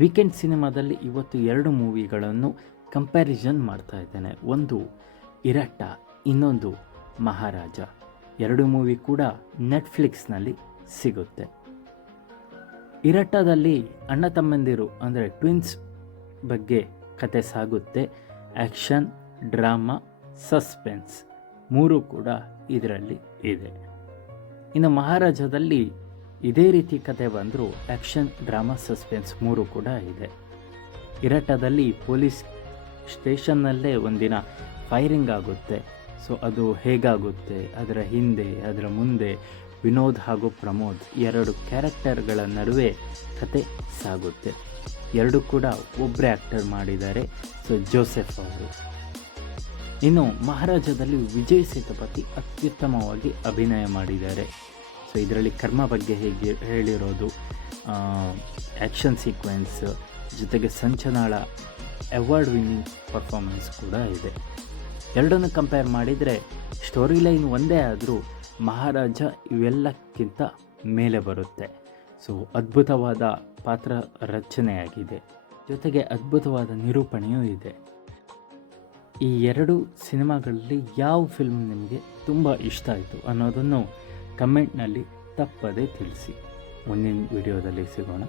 Weekend ಸಿನಿಮಾದಲ್ಲಿ ಇವತ್ತು ಎರಡು ಮೂವಿಗಳನ್ನು ಕಂಪ್ಯಾರಿಸನ್ ಮಾಡ್ತಾ ಇದ್ದೇನೆ. ಒಂದು ಇರಟ್ಟ, ಇನ್ನೊಂದು ಮಹಾರಾಜ. ಎರಡು ಮೂವಿ ಕೂಡ ನೆಟ್ಫ್ಲಿಕ್ಸ್ನಲ್ಲಿ ಸಿಗುತ್ತೆ. ಇರಟ್ಟದಲ್ಲಿ ಅಣ್ಣ ತಮ್ಮಂದಿರು ಅಂದರೆ ಟ್ವಿನ್ಸ್ ಬಗ್ಗೆ ಕತೆ ಸಾಗುತ್ತೆ. ಆ್ಯಕ್ಷನ್, ಡ್ರಾಮಾ, ಸಸ್ಪೆನ್ಸ್ ಮೂರೂ ಕೂಡ ಇದರಲ್ಲಿ ಇದೆ. ಇನ್ನು ಮಹಾರಾಜದಲ್ಲಿ ಇದೇ ರೀತಿ ಕತೆ ಬಂದರೂ ಆ್ಯಕ್ಷನ್, ಡ್ರಾಮಾ, ಸಸ್ಪೆನ್ಸ್ ಮೂರೂ ಕೂಡ ಇದೆ. ಇರಟ್ಟದಲ್ಲಿ ಪೊಲೀಸ್ ಸ್ಟೇಷನ್ನಲ್ಲೇ ಒಂದಿನ ಫೈರಿಂಗ್ ಆಗುತ್ತೆ. ಸೊ ಅದು ಹೇಗಾಗುತ್ತೆ, ಅದರ ಹಿಂದೆ ಅದರ ಮುಂದೆ ವಿನೋದ್ ಹಾಗೂ ಪ್ರಮೋದ್ ಎರಡು ಕ್ಯಾರೆಕ್ಟರ್ಗಳ ನಡುವೆ ಕತೆ ಸಾಗುತ್ತೆ. ಎರಡು ಕೂಡ ಒಬ್ಬರೇ ಆ್ಯಕ್ಟರ್ ಮಾಡಿದ್ದಾರೆ, ಸೊ ಜೋಸೆಫ್ ಅವರು. ಇನ್ನು ಮಹಾರಾಜದಲ್ಲಿ ವಿಜಯ್ ಸೇತುಪತಿ ಅತ್ಯುತ್ತಮವಾಗಿ ಅಭಿನಯ ಮಾಡಿದ್ದಾರೆ. ಸೊ ಇದರಲ್ಲಿ ಕರ್ಮ ಬಗ್ಗೆ ಹೇಗೆ ಹೇಳಿರೋದು, ಆ್ಯಕ್ಷನ್ ಸೀಕ್ವೆನ್ಸ್ ಜೊತೆಗೆ ಸಂಚನಾಳ ಅವಾರ್ಡ್ ವಿನ್ನಿಂಗ್ ಪರ್ಫಾರ್ಮೆನ್ಸ್ ಕೂಡ ಇದೆ. ಎರಡನ್ನು ಕಂಪೇರ್ ಮಾಡಿದರೆ ಸ್ಟೋರಿ ಲೈನ್ ಒಂದೇ ಆದರೂ ಮಹಾರಾಜ ಇವೆಲ್ಲಕ್ಕಿಂತ ಮೇಲೆ ಬರುತ್ತೆ. ಸೊ ಅದ್ಭುತವಾದ ಪಾತ್ರ ರಚನೆಯಾಗಿದೆ, ಜೊತೆಗೆ ಅದ್ಭುತವಾದ ನಿರೂಪಣೆಯೂ ಇದೆ. ಈ ಎರಡು ಸಿನಿಮಾಗಳಲ್ಲಿ ಯಾವ ಫಿಲ್ಮ್ ನಿಮಗೆ ತುಂಬ ಇಷ್ಟ ಆಯಿತು ಅನ್ನೋದನ್ನು ಕಮೆಂಟ್ನಲ್ಲಿ ತಪ್ಪದೇ ತಿಳಿಸಿ. ಮುಂದಿನ ವಿಡಿಯೋದಲ್ಲಿ ಸಿಗೋಣ.